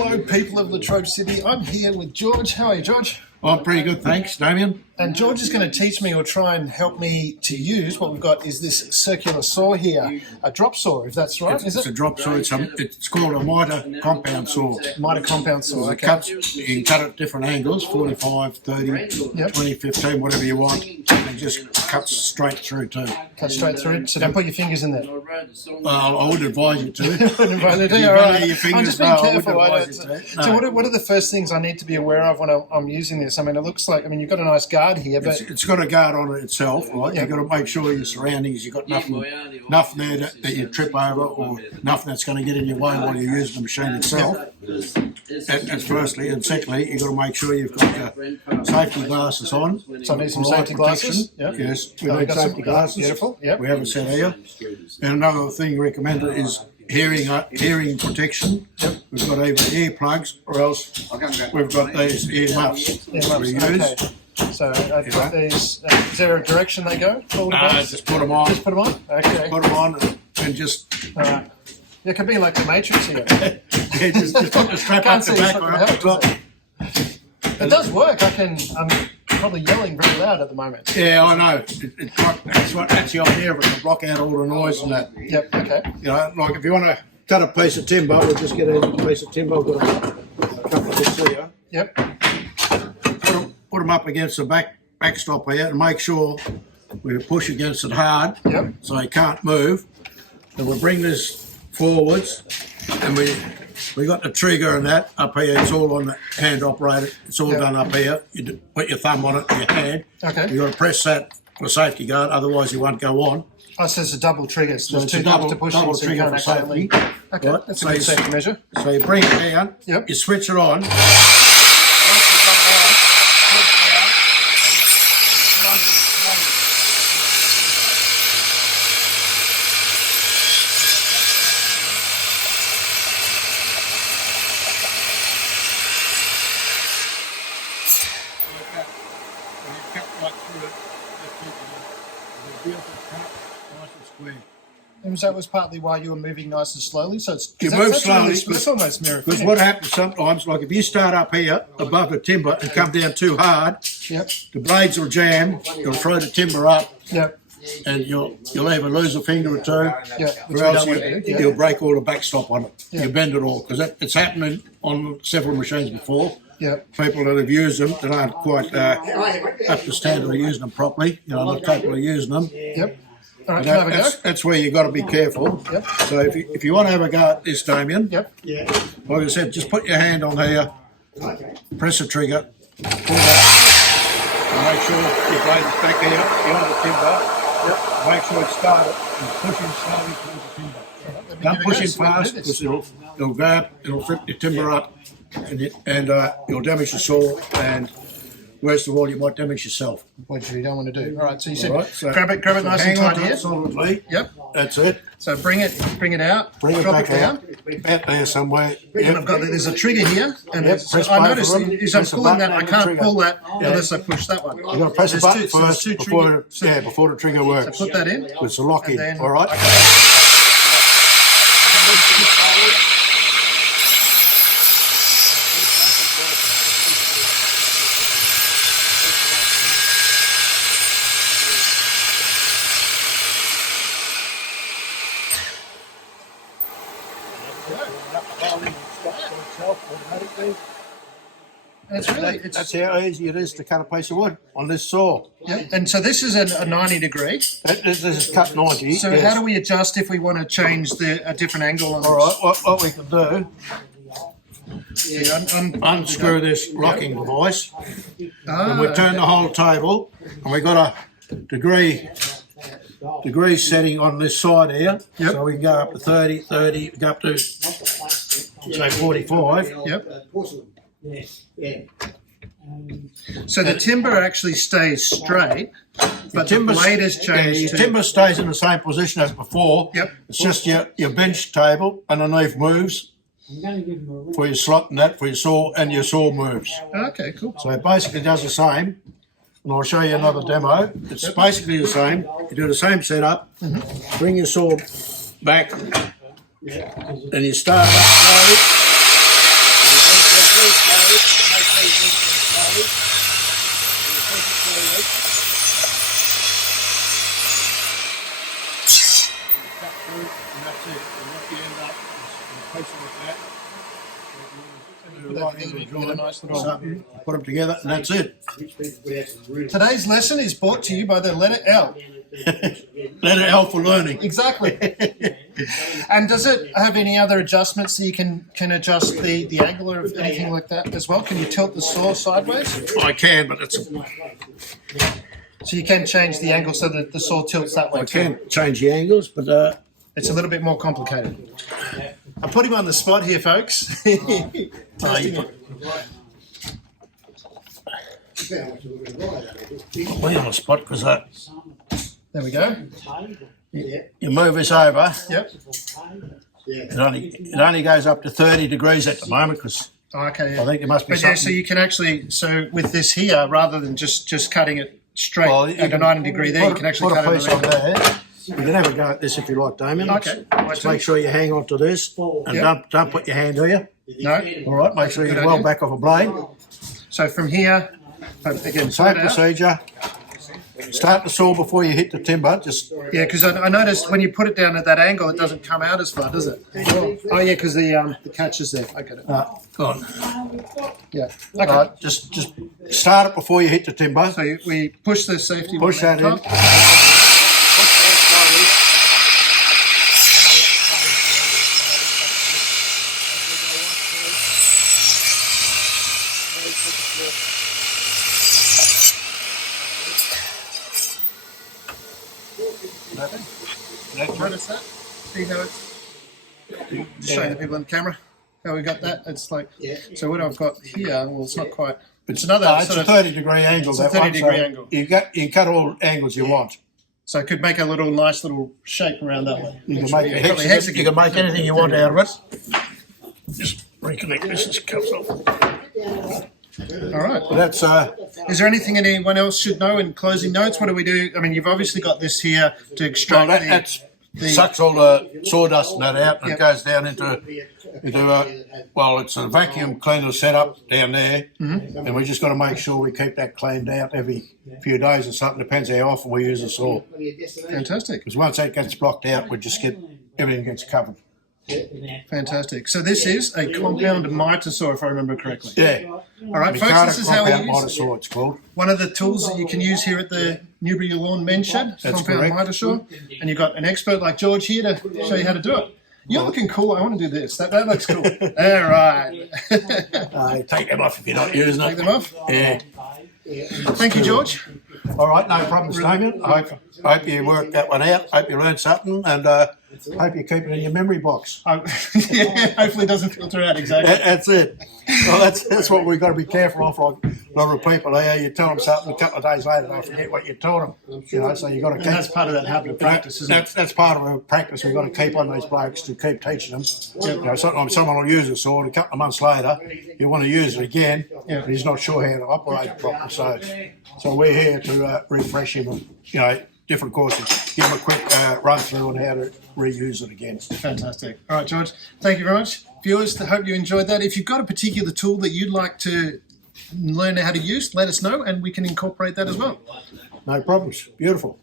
Hello, people of Latrobe City. I'm here with George. How are you, George? I'm pretty good, thanks, Damian. And George is going to teach me or try and help me to use what we've got is this circular saw here, a drop saw, if that's right, It's a drop saw. It's called a Mitre compound saw. Mitre compound saw, okay. You can cut it at different angles, 45, 30, Yep. 20, 15, whatever you want. And it just cuts straight through too. Cut straight through. So don't put your fingers in there. Well, I would advise you to. All right. Your fingers, I'm just being careful. No. So what are the first things I need to be aware of when I'm using this? I mean, it looks like, you've got a nice guard here, but... It's got a guard on it itself, right? Yep. You've got to make sure your surroundings, you've got nothing there that you trip over or nothing that's going to get in your way while you're using the machine itself. That's firstly. And secondly, you've got to make sure you've got your safety glasses on. So I need some for eye safety glasses? protection. Yep. Yes, we need safety glasses. Beautiful, yep. We have a set here. And another thing recommended is hearing protection. Yep. We've got either earplugs or else we've got these earmuffs we use. Okay. So I've got these. Is there a direction they go? Just put them on. Just put them on? Okay. Put them on and just... All right. It could be like the Matrix here. Yeah, just put the strap up the back or up the top. It does work. I'm probably yelling very loud at the moment. Yeah, I know. That's the idea of it, to block out all the noise and that. Yep, okay. You know, like if you want to cut a piece of timber, we'll just get a piece of timber. We've got a couple of bits here. Yep. Put them up against the backstop here and make sure we push against it hard. Yep. So they can't move. And we'll bring this forwards and we got the trigger and that up here. It's all on the hand operated. It's all done up here. You put your thumb on it with your hand. Okay. You've got to press that for a safety guard, otherwise you won't go on. Oh, so it's a double trigger. So it's there's two knobs to push double in, so you trigger can't for accidentally... safety. Okay, Right. that's a good safety measure. So you bring it down, Yep. you switch it on. And that was partly why you were moving nice and slowly. So it's You move that's slowly. Really, it's almost mirror Because what happens sometimes, like if you start up here above the timber and come down too hard, Yep. the blades will jam, you'll throw the timber up, Yep. and you'll either lose a finger or two, Yep. or else you'll break all the backstop on it. Yeah. You bend it all, because it's happening on several machines before. Yep. People that have used them that aren't quite up to standard of using them properly, not capable of using them. Yep. All right, can I have a go? That's where you've got to be careful. Yep. So if you want to have a go at this, Damian, Yep. like I said, just put your hand on here, press the trigger, pull that, and make sure your blade is back here, behind the timber. Yep. Make sure it's started and push in slowly towards the timber. Let me Don't give it a push go, in see what fast it is. because it'll grab, it'll flip your timber up and you'll damage the saw, and worst of all, you might damage yourself. Which you don't want to do. All right, so you said All right, so grab it nice and hang on tight to here. it solidly. Yep. That's it. So bring it out. Bring it drop back it down. out there somewhere. And I've got there's a trigger here, and Yep, so press I both noticed of them. as I'm Press the pulling that, button I and the can't trigger. pull that unless I push that one. You've got to press the button There's two- so there's first two before the trigger works. So put that in. It's a lock in, And then- all right? That's how easy it is to cut a piece of wood on this saw. Yeah, and so this is a 90 degree. This is cut 90. So yes. how do we adjust if we want to change a different angle on All right, what we can do, unscrew this locking device, and we turn the whole table, and we got a degree setting on this side here. Yep. So we can go up to 30, go up to say 45. Yep. So the timber actually stays straight, but the blade has changed. Your timber stays in the same position as before. Yep. It's just your bench table underneath moves for your slot and that for your saw, and your saw moves. Okay, cool. So it basically does the same. And I'll show you another demo. It's basically the same. You do the same setup, bring your saw back, and you start up slowly. that together, you can get a nice little... something, put them together, and that's it. Today's lesson is brought to you by the letter L. Letter L for learning. Exactly. And does it have any other adjustments that you can adjust the angle or anything like that as well? Can you tilt the saw sideways? I can, but it's So you can change the angle so that the saw tilts that way I too. can change the angles, but It's a little bit more complicated. I put him on the spot here, folks. you put me on the spot because There we go. you move this over. Yep. It only goes up to 30 degrees at the moment because Okay. Yeah. I think it must be But yeah, something. so you can actually, with this here, rather than just cutting it straight at a 90 degree there, you can actually cut put a it piece on on there. You can have a go at this if you like, Damian. Okay. Just make sure you hang on to this and Yep. don't put your hand here. No. All right, make sure you're Good well idea. back off a blade. So from here, again, Same sort it out. procedure. Start the saw before you hit the timber. Just Yeah, because I noticed when you put it down at that angle, it doesn't come out as far, does it? Oh yeah, because the catch is there. I get it. go on. Yeah. Okay. Right, just start it before you hit the timber. So we push the safety. Push that in. top. Notice that? Do you know it's just showing the people on the camera how we got that? It's like so what I've got here. Well, it's not quite. It's another. It's a 30-degree angle. It's a that one, 30-degree so angle. You cut all angles you want. So it could make a nice little shape around that way. You can make Probably you hexagon. can make anything you want out of it. Just reconnect this and it comes off. All right. That's Is there anything anyone else should know in closing notes? What do we do? I mean, you've obviously got this here to extract that's sucks all the sawdust and that out, and Yep. it goes down into it's a vacuum cleaner setup down there, and we just got to make sure we keep that cleaned out every few days or something. Depends how often we use the saw. Fantastic. Because once that gets blocked out, we just get everything gets covered. Fantastic. So this is a compound mitre saw, if I remember correctly. Yeah. All right, folks, this is how we compound use mitre saw. It's called. one of the tools that you can use here at the Newborough Yallourn men's shed, That's compound correct. mitre saw, and you've got an expert like George here to show you how to do it. You're looking cool. I want to do this. That looks cool. All right. Take them off if you're not using it. Take them off. Yeah. Thank you, George. All right, no problems, Damian. I hope you worked that one out. Hope you learned something, and hope you keep it in your memory box. Yeah, hopefully it doesn't filter out exactly. That's it. Well, that's what we've got to be careful of. Like a lot of people here, you tell them something, a couple of days later they forget what you told them. You know, so you got to And keep. that's part of that habit of practice, isn't it? That's part of the practice we've got to keep on these blokes to keep teaching them. You know, sometimes someone will use a saw, and a couple of months later, you want to use it again, Yeah. and he's not sure how to operate it properly. So we're here to refresh him, and, you know, different courses. Give him a quick run through on how to reuse it again. Fantastic. All right, George. Thank you very much. Viewers, I hope you enjoyed that. If you've got a particular tool that you'd like to learn how to use, let us know and we can incorporate that as well. No problems. Beautiful.